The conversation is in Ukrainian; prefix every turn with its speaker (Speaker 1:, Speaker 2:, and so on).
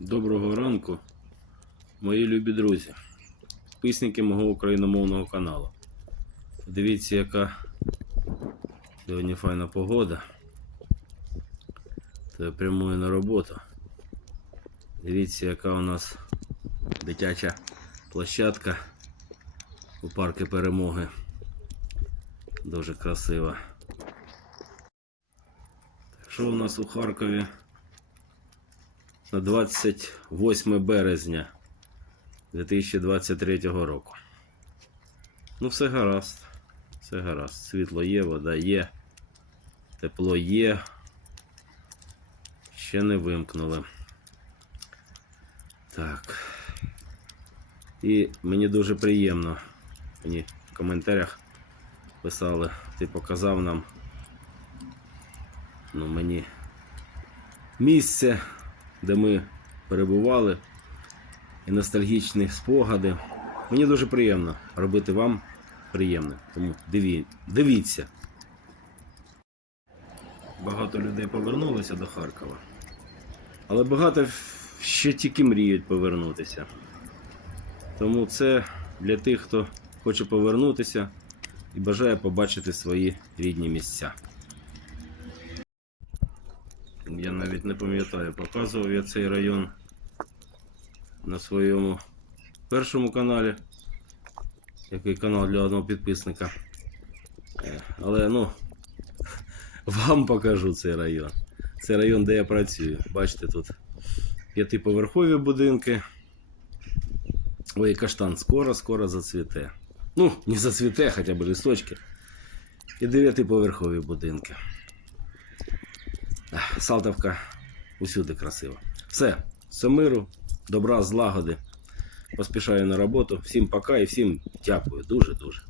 Speaker 1: Доброго ранку, мої любі друзі, підписники мого україномовного каналу. Дивіться, яка сьогодні файна погода. Я прямую на роботу. Дивіться, яка у нас дитяча площадка у парку перемоги. Дуже красива. Що у нас у Харкові? На 28 березня 2023 року. Ну, все гаразд. Все гаразд. Світло є, вода є, тепло є. Ще не вимкнули. Так. І мені дуже приємно. Мені в коментарях писали, ти показав нам. Ну, мені місце де ми перебували, і ностальгічні спогади. Мені дуже приємно робити вам приємне. Тому диві, дивіться. Багато людей повернулися до Харкова. Але багато ще тільки мріють повернутися. Тому це для тих, хто хоче повернутися і бажає побачити свої рідні місця. Я навіть не пам'ятаю, показував я цей район на своєму першому каналі. Який канал для одного підписника. Е, Але ну, вам покажу цей район. Це район, де я працюю. Бачите, тут п'ятиповерхові будинки. Ой, каштан скоро-скоро зацвіте. Ну, не зацвіте, хоча б листочки. І дев'ятиповерхові будинки. Салтовка усюди красива. Все, все миру, добра, злагоди. Поспішаю на роботу. Всім пока і всім дякую. Дуже-дуже.